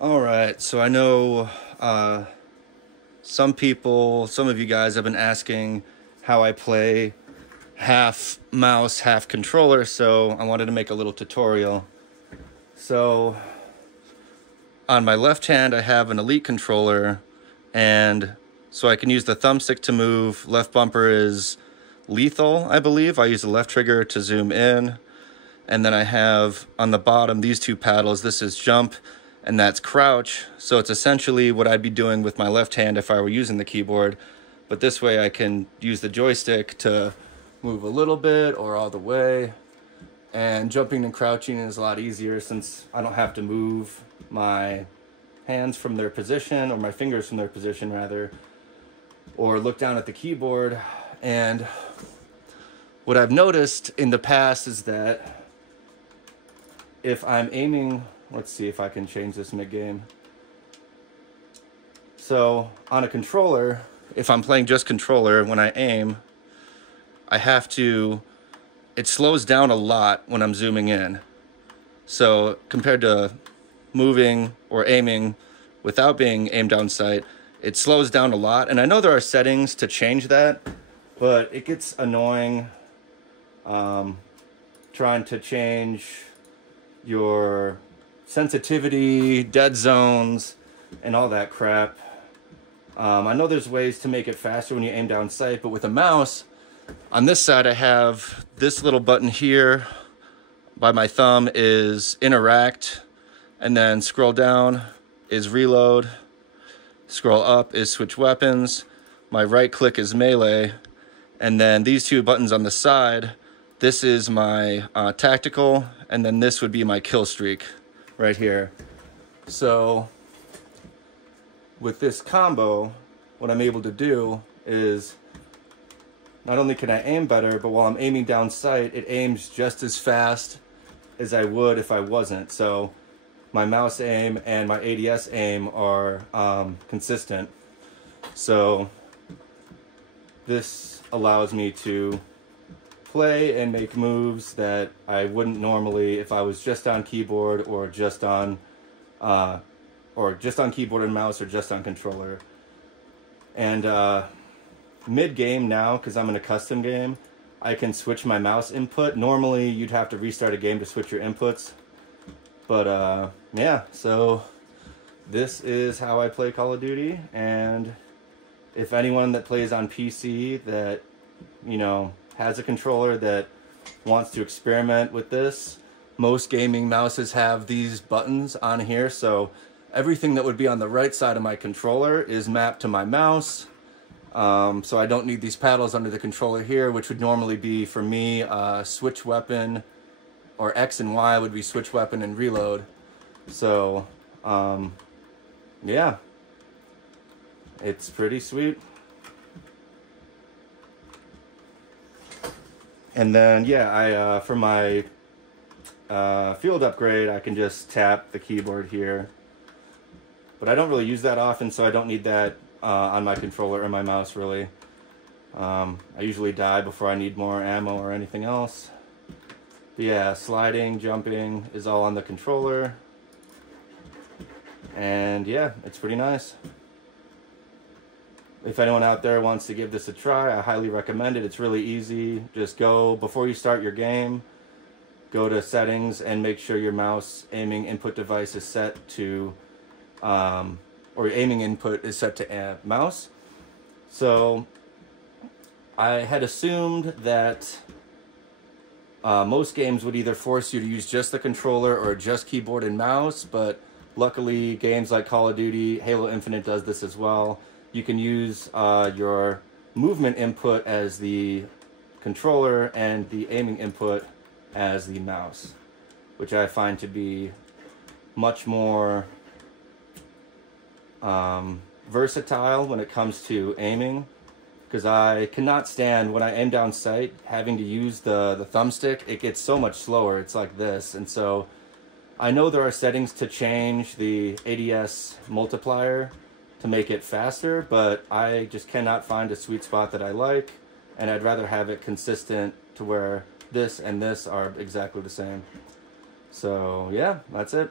All right, so I know some people, some of you guys have been asking how I play half mouse, half controller, so I wanted to make a little tutorial. So on my left hand, I have an Elite controller, and so I can use the thumbstick to move. Left bumper is lethal, I believe. I use the left trigger to zoom in. And then I have on the bottom these two paddles. This is jump and that's crouch. So it's essentially what I'd be doing with my left hand if I were using the keyboard. But this way I can use the joystick to move a little bit or all the way. And jumping and crouching is a lot easier since I don't have to move my hands from their position, or my fingers from their position rather, or look down at the keyboard. And what I've noticed in the past is that if I'm aiming, let's see if I can change this mid-game. So on a controller, if I'm playing just controller, when I aim, I have to, it slows down a lot when I'm zooming in. So compared to moving or aiming without being aimed down sight, it slows down a lot. And I know there are settings to change that, but it gets annoying trying to change your sensitivity, dead zones, and all that crap. I know there's ways to make it faster when you aim down sight, but with a mouse, on this side I have this little button here by my thumb is interact, and then scroll down is reload, scroll up is switch weapons, my right click is melee, and then these two buttons on the side, this is my tactical, and then this would be my kill streak right here. So with this combo, what I'm able to do is not only can I aim better, but while I'm aiming down sight, it aims just as fast as I would if I wasn't. So my mouse aim and my ADS aim are consistent. So this allows me to play and make moves that I wouldn't normally if I was just on keyboard or just on keyboard and mouse or just on controller. And mid-game now, because I'm in a custom game, I can switch my mouse input. Normally you'd have to restart a game to switch your inputs, but yeah, so this is how I play Call of Duty. And if anyone that plays on PC that, you know, has a controller that wants to experiment with this, most gaming mouses have these buttons on here, so everything that would be on the right side of my controller is mapped to my mouse. So I don't need these paddles under the controller here, which would normally be for me switch weapon, or X and Y would be switch weapon and reload. So yeah, it's pretty sweet. And then, yeah, for my field upgrade, I can just tap the keyboard here. But I don't really use that often, so I don't need that on my controller or my mouse, really. I usually die before I need more ammo or anything else. But yeah, sliding, jumping is all on the controller. And yeah, it's pretty nice. If anyone out there wants to give this a try, I highly recommend it. It's really easy. Just go, before you start your game, go to settings and make sure your mouse aiming input device is set to, or aiming input is set to mouse. So I had assumed that most games would either force you to use just the controller or just keyboard and mouse, but luckily games like Call of Duty, Halo Infinite does this as well. You can use your movement input as the controller and the aiming input as the mouse, which I find to be much more versatile when it comes to aiming, because I cannot stand when I aim down sight having to use the thumbstick. It gets so much slower. It's like this. And so I know there are settings to change the ADS multiplier to make it faster, but I just cannot find a sweet spot that I like, and I'd rather have it consistent to where this and this are exactly the same. So yeah, that's it.